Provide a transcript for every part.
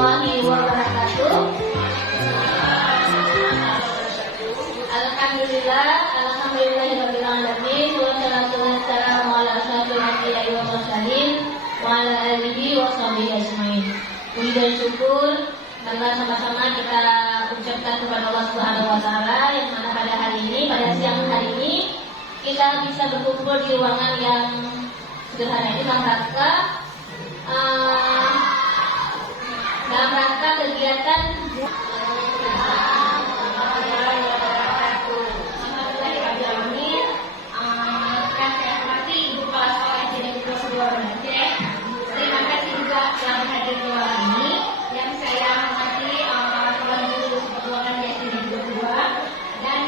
warahmatullahi wabarakatuh. Alhamdulillahirabbil alamin wassalatu wassalamu ala asyrofil anbiya'i wal mursalin wa ala alihi washabihi ajmain. Puji dan syukur marilah sama-sama kita ucapkan kepada Allah Subhanahu wa taala yang mana pada hari ini, pada siang hari ini kita bisa berkumpul di ruangan yang sederhana ini dalam rangka kegiatan terima kasih juga yang hadir di ruangan ini, yang saya hormati Tuan Guru Pertuangan Yasin 22 dan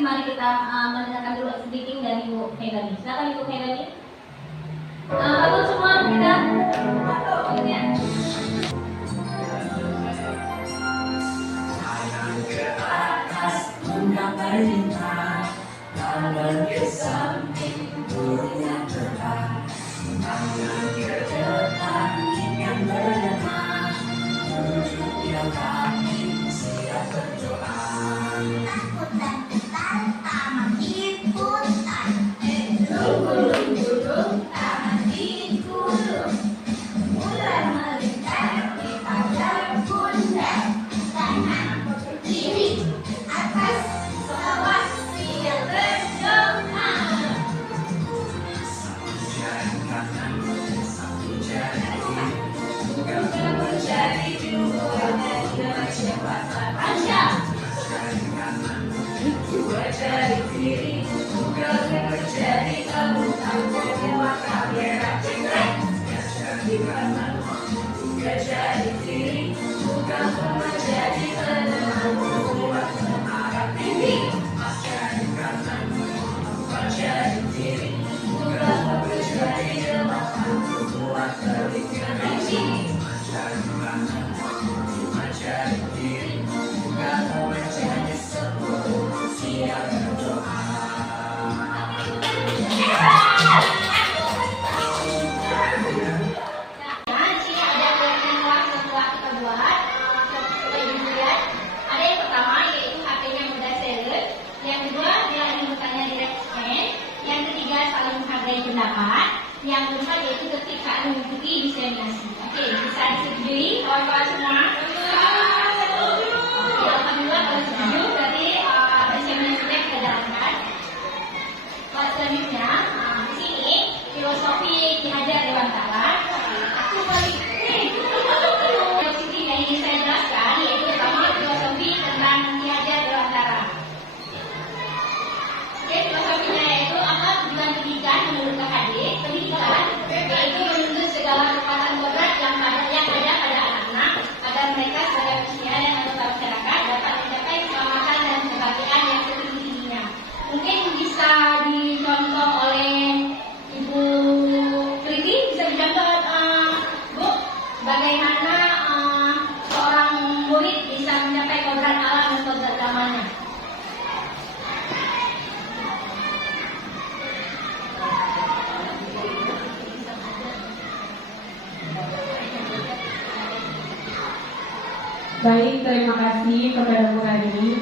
mari kita mendengarkan dulu speaking dari Ibu Khairani. Silakan Ibu Khairani. Betul semua kita. Ya. Tangan ke atas, pundak berlintang, tangan ke samping, turun yang terbang, tangan ke depan, ingin berlemah, tujuh yang kaki, siap berdoa. Takut dan ketan, taman ikutan, gulung-gulung, taman dikulung, mulai melingkar, kita berpundak, kanan, kiri, atas, bawah, siap berdoa. Satu jari kanan, satu jari kiri, bukan menjadi dua, dua jembatan panjang. Jari kanan, dua jari kiri, bukan menjadi abu-abu, dua kamera jengret. Tiga jari kanan, tiga jari kiri, bukan menjadi abu-abu, dua kamera tinggi. Empat jari kanan, empat jari kiri, bukan menjadi abu-abu, dua telinga tinggi. Lima jari kanan, lima jari kiri, bukan menjadi sepuluh, siap berdoa. mencapai kodrat alam dan kodrat zamannya. Baik, terima kasih kepada Bu Rani.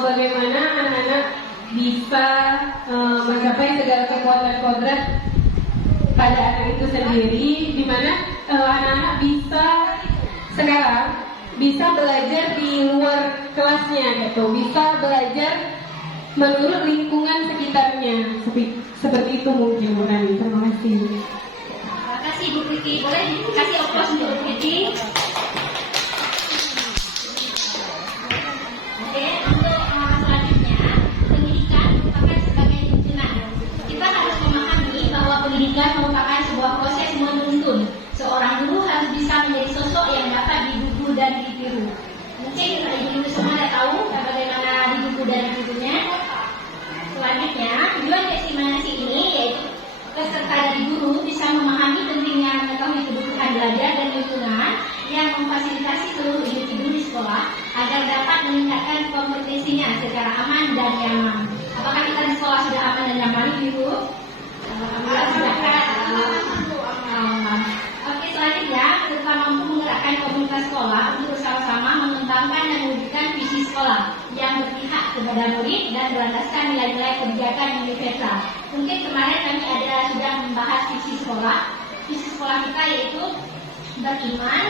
Bagaimana anak-anak bisa mencapai segala kekuatan kodrat pada anak itu sendiri, di mana anak-anak bisa sekarang bisa belajar di luar kelasnya, gitu, bisa belajar menurut lingkungan sekitarnya, seperti itu mungkin Bu Rani. Terima kasih. Terima kasih Bu Priti. Boleh kasih aplaus untuk Bu Priti. Oke, untuk selanjutnya, pendidikan merupakan sebagai tuntunan. Kita harus memahami bahwa pendidikan merupakan sebuah proses menuntun. Seorang guru harus bisa menjadi sosok yang dapat digugu dan ditiru. Mungkin ibu semua sudah tahu bagaimana digugu dan ditirunya. Selanjutnya, tujuan eksaminasi ini yaitu peserta dari guru bisa memahami pentingnya mengetahui kebutuhan belajar dan lingkungan yang memfasilitasi seluruh individu di sekolah agar dapat meningkatkan kompetensinya secara aman dan nyaman. Apakah kita di sekolah sudah aman dan nyaman, Ibu? Alhamdulillah sudah. Oke, selanjutnya kita mampu menggerakkan komunitas sekolah untuk bersama-sama mengembangkan dan mewujudkan visi sekolah yang berpihak kepada murid dan berlandaskan nilai-nilai kebijakan universal. Mungkin kemarin kami sudah membahas visi sekolah. Visi sekolah kita yaitu beriman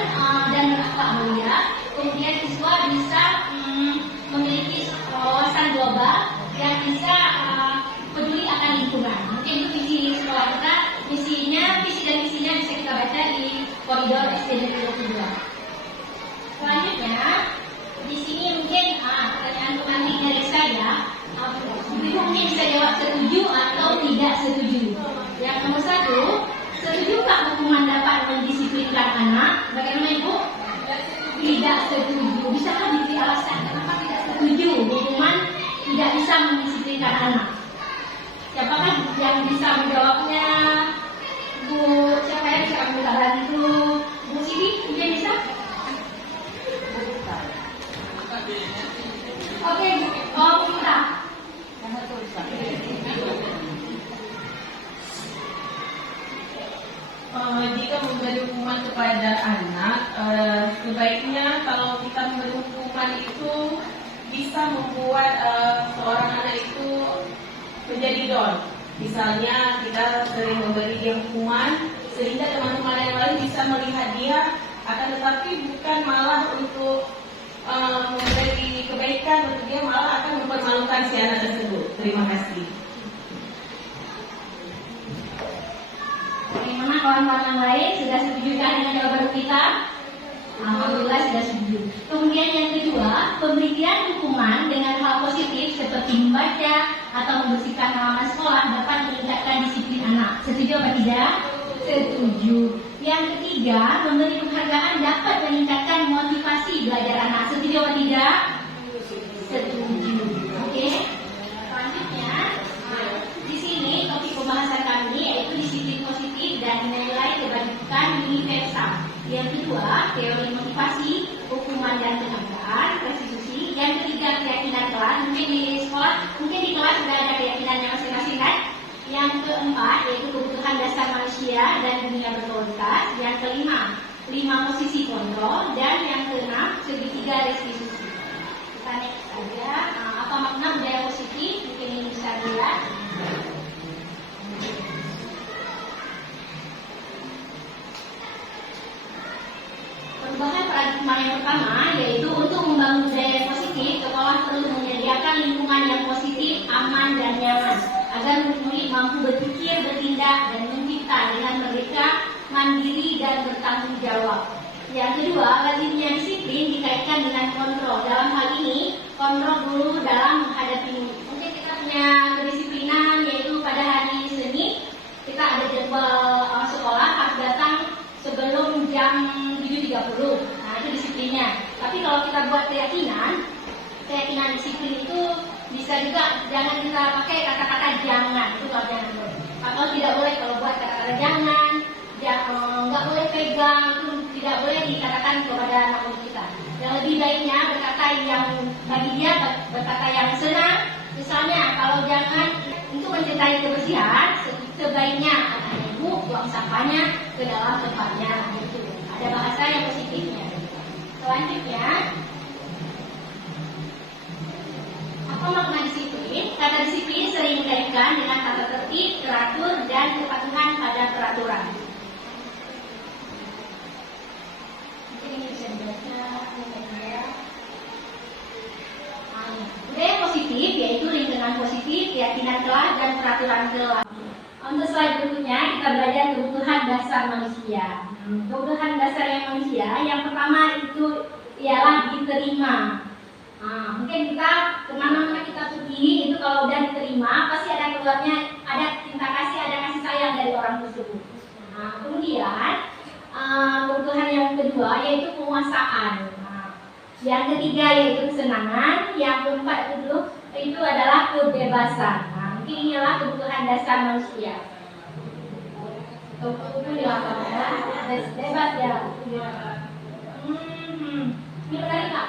dan berakhlak mulia. Kemudian siswa bisa memiliki wawasan global yang bisa peduli akan lingkungan. Mungkin itu visi sekolah kita. Visi dan misinya bisa kita baca di koridor SD Negeri 22. Selanjutnya, di sini mungkin pertanyaan pengantin dari saya. Ibu mungkin bisa jawab setuju atau tidak setuju. Yang nomor 1, setujukah hukuman dapat mendisiplinkan anak? Bagaimana Ibu? Tidak setuju. Bisakah diberi alasan kenapa tidak setuju hukuman tidak bisa mendisiplinkan anak? Siapakah yang bisa menjawabnya? Bu, siapa yang bisa minta bantu? Bu Siti, mungkin bisa? Oke, Bu Mita. Jika memberi hukuman kepada anak, sebaiknya kalau kita memberi hukuman itu bisa membuat seorang anak itu menjadi down. Misalnya kita sering memberi dia hukuman sehingga teman-teman yang lain bisa melihat dia, akan tetapi bukan malah untuk memberi kebaikan untuk dia, malah akan mempermalukan si anak tersebut. Terima kasih. Bagaimana kawan-kawan yang lain? Sudah setujukah dengan jawaban kita? Alhamdulillah sudah setuju. Kemudian yang kedua, pemberian hukuman dengan hal positif seperti membaca atau membersihkan halaman sekolah dapat meningkatkan disiplin anak. Setuju apa tidak? Setuju. Yang ketiga, memberi penghargaan dapat meningkatkan motivasi belajar anak. Setuju apa tidak? Setuju. Oke. Selanjutnya, di sini topik pembahasan kami yaitu disiplin positif dan nilai kebajikan universal. Yang kedua, teori motivasi, hukuman dan penghargaan, restitusi. Yang ketiga, keyakinan kelas. Mungkin di sekolah, mungkin di kelas sudah ada keyakinannya masing-masing kan? Yang keempat, yaitu kebutuhan dasar manusia dan dunia berkualitas. Yang kelima, 5 posisi kontrol. Dan yang keenam, segitiga restitusi. Kita next saja. Apa makna budaya positif? Mungkin ini bisa dilihat. Perubahan paradigma yang pertama yaitu untuk membangun budaya yang positif, sekolah perlu menyediakan lingkungan yang positif, aman dan nyaman agar murid mampu berpikir, bertindak dan mencipta dengan merdeka, mandiri dan bertanggung jawab. Yang kedua, lazimnya disiplin dikaitkan dengan kontrol. Dalam hal ini, kontrol dulu dalam menghadapi murid. Mungkin kita punya kedisiplinan yaitu pada hari Senin kita ada jadwal sekolah harus datang sebelum jam 7.30. Nah, itu disiplinnya. Tapi kalau kita buat keyakinan disiplin itu bisa juga jangan kita pakai kata-kata jangan. Itu kalau jangan boleh. Atau tidak boleh kalau buat kata-kata jangan, nggak boleh pegang, itu tidak boleh dikatakan kepada anak kita. Yang lebih baiknya berkata yang bagi dia berkata yang senang. Misalnya kalau jangan untuk mencintai kebersihan, sebaiknya anak ibu buang sampahnya ke dalam tempatnya. Gitu. Ada bahasa yang positifnya. Selanjutnya, apa makna disiplin? Kata disiplin sering dikaitkan dengan tata tertib, teratur, dan kepatuhan pada peraturan. Mungkin ini bisa dibaca. Budaya positif yaitu lingkungan positif, keyakinan telah, dan peraturan telah. Untuk slide berikutnya kita belajar kebutuhan dasar manusia. Kebutuhan dasar yang manusia yang pertama itu ialah diterima. Mungkin kita kemana-mana kita pergi itu kalau udah diterima pasti ada keluarnya, ada cinta kasih, ada kasih sayang dari orang tersebut. Kemudian kebutuhan yang kedua yaitu penguasaan. Yang ketiga yaitu kesenangan. Yang keempat itu adalah kebebasan. Mungkin inilah kebutuhan dasar manusia. Bebas ya. Ini menarik nggak?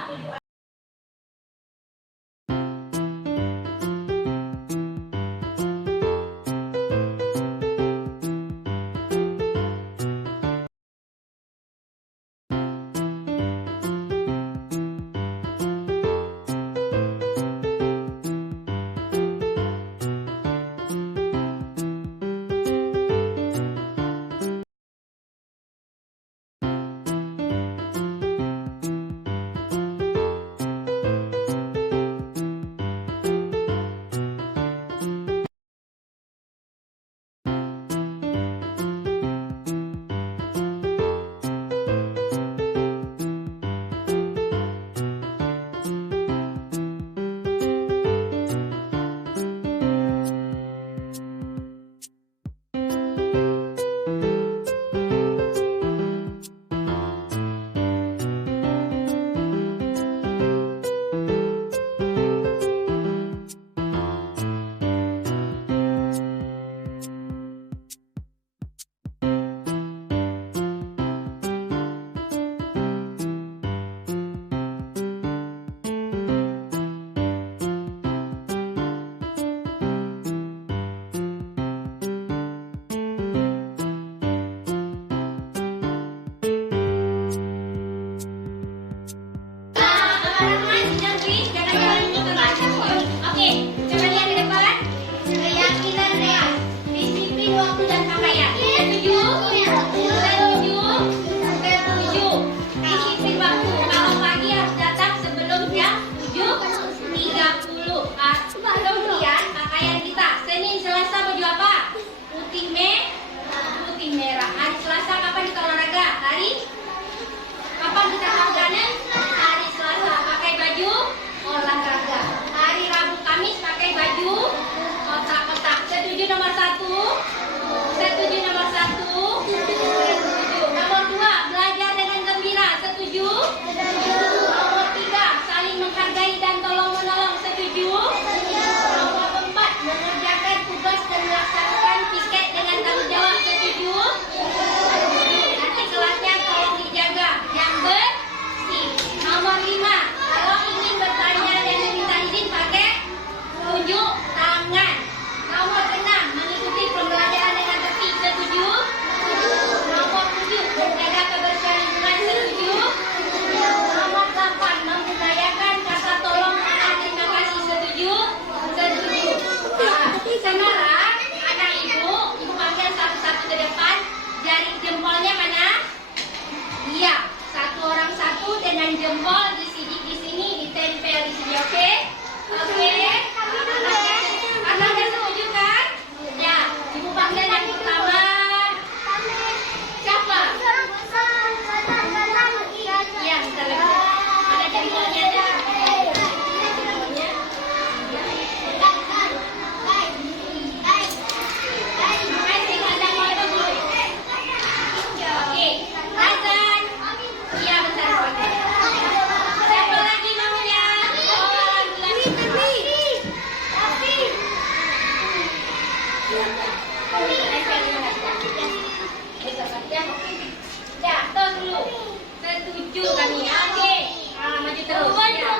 Maju terus. Ya.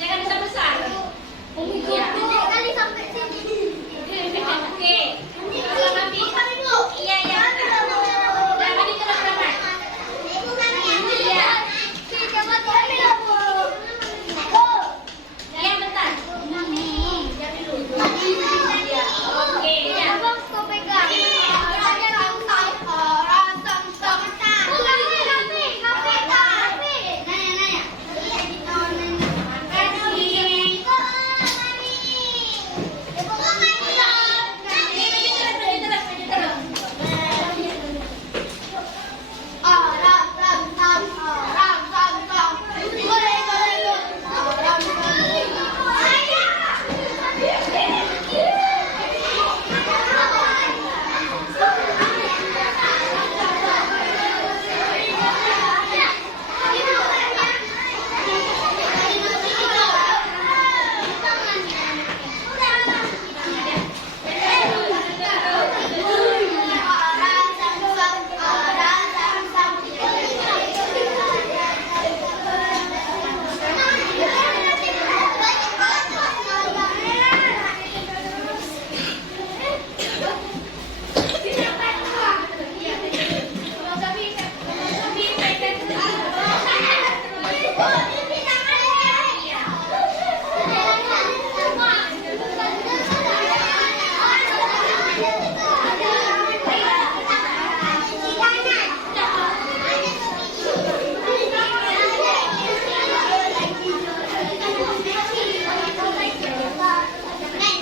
Jangan besar-besar. Iya. Kali sampai sini. Oke. Rapi. Iya, iya. Udah, maju terus, Rahmat. Iya. Iya, bentar. Jangan dulu. Iya. Oke, ya.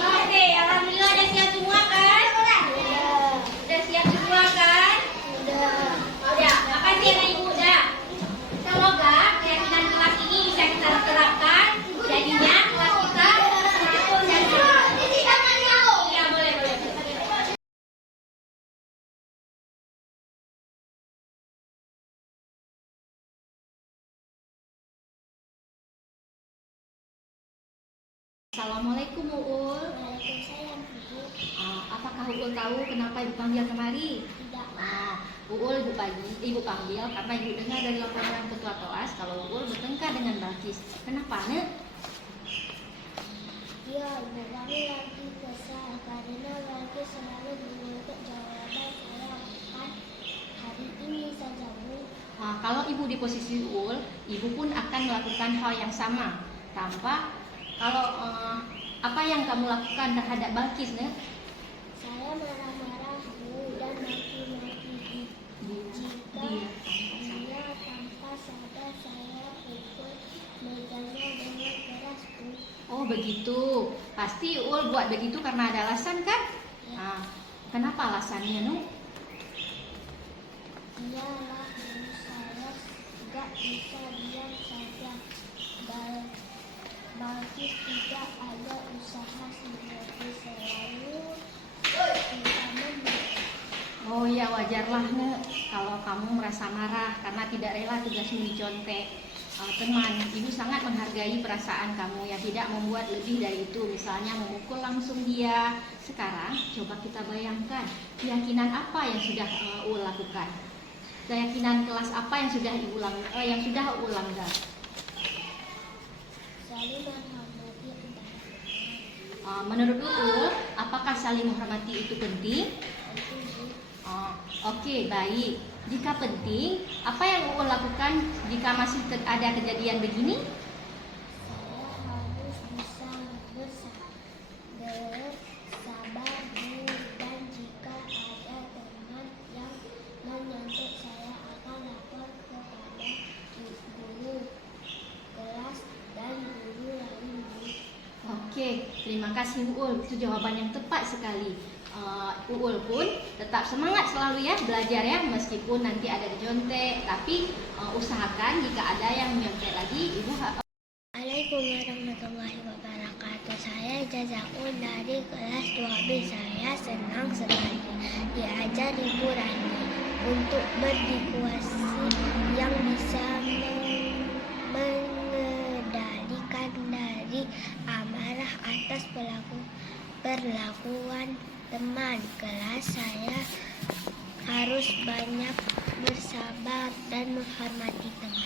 Oke, alhamdulillah udah siap semua kan? Udah siap semua kan? Udah, makasih ya Ibu udah. Semoga keyakinan kelas ini bisa kita terapkan. Jadinya kelas kita ya boleh. Assalamualaikum Uul. Apakah Uul tahu kenapa Ibu panggil kemari? Uul Ibu panggil karena Ibu dengar dari laporan Ketua Toas kalau Uul bertengkar dengan Balkis. Kenapa, Nek? Ya, Ibu kami lagi kesal karena lagi selalu menuntut jawaban saya kan hari ini saja, Bu. Kalau Ibu di posisi Uul, Ibu pun akan melakukan hal yang sama. Kalau apa yang kamu lakukan terhadap Balkis, Nek? Saya marah-marah, Bu, dan maki-maki jika dia tanpa sadar saya pukul mejanya dengan keras, Bu. Oh begitu. Pasti Uul buat begitu karena ada alasan kan? Kenapa alasannya, Nu? Iyalah, Bu, saya tidak bisa diam saja. Balkis tidak ada usaha seperti selalu kita membantu. Oh ya wajarlah Nek kalau kamu merasa marah karena tidak rela tugasmu dicontek. Teman, Ibu sangat menghargai perasaan kamu yang tidak membuat lebih dari itu, misalnya memukul langsung dia. Sekarang coba kita bayangkan keyakinan apa yang sudah Uul lakukan. Keyakinan kelas apa yang sudah Uul langgar? Saling menghormati antara teman. Menurut Uul, apakah saling menghormati itu penting? Itu, Bu. Oke, baik. Jika penting, apa yang Uul lakukan jika masih ada kejadian begini? Saya harus bisa bersabar, Bu, dan jika ada teman yang menyentuh saya akan lapor kepada guru kelas dan guru lain, Bu. Oke, terima kasih Uul. Itu jawaban yang tepat sekali. Uul pun tetap semangat selalu ya belajar ya, meskipun nanti ada dicontek, tapi usahakan jika ada yang menyontek lagi, Ibu Assalamualaikum warahmatullahi wabarakatuh. Saya Jazakun dari kelas 2B. Saya senang sekali diajar Ibu Rani untuk berdiskusi yang bisa mengendalikan dari amarah atas perlakuan teman kelas. Saya harus banyak bersabar dan menghormati teman.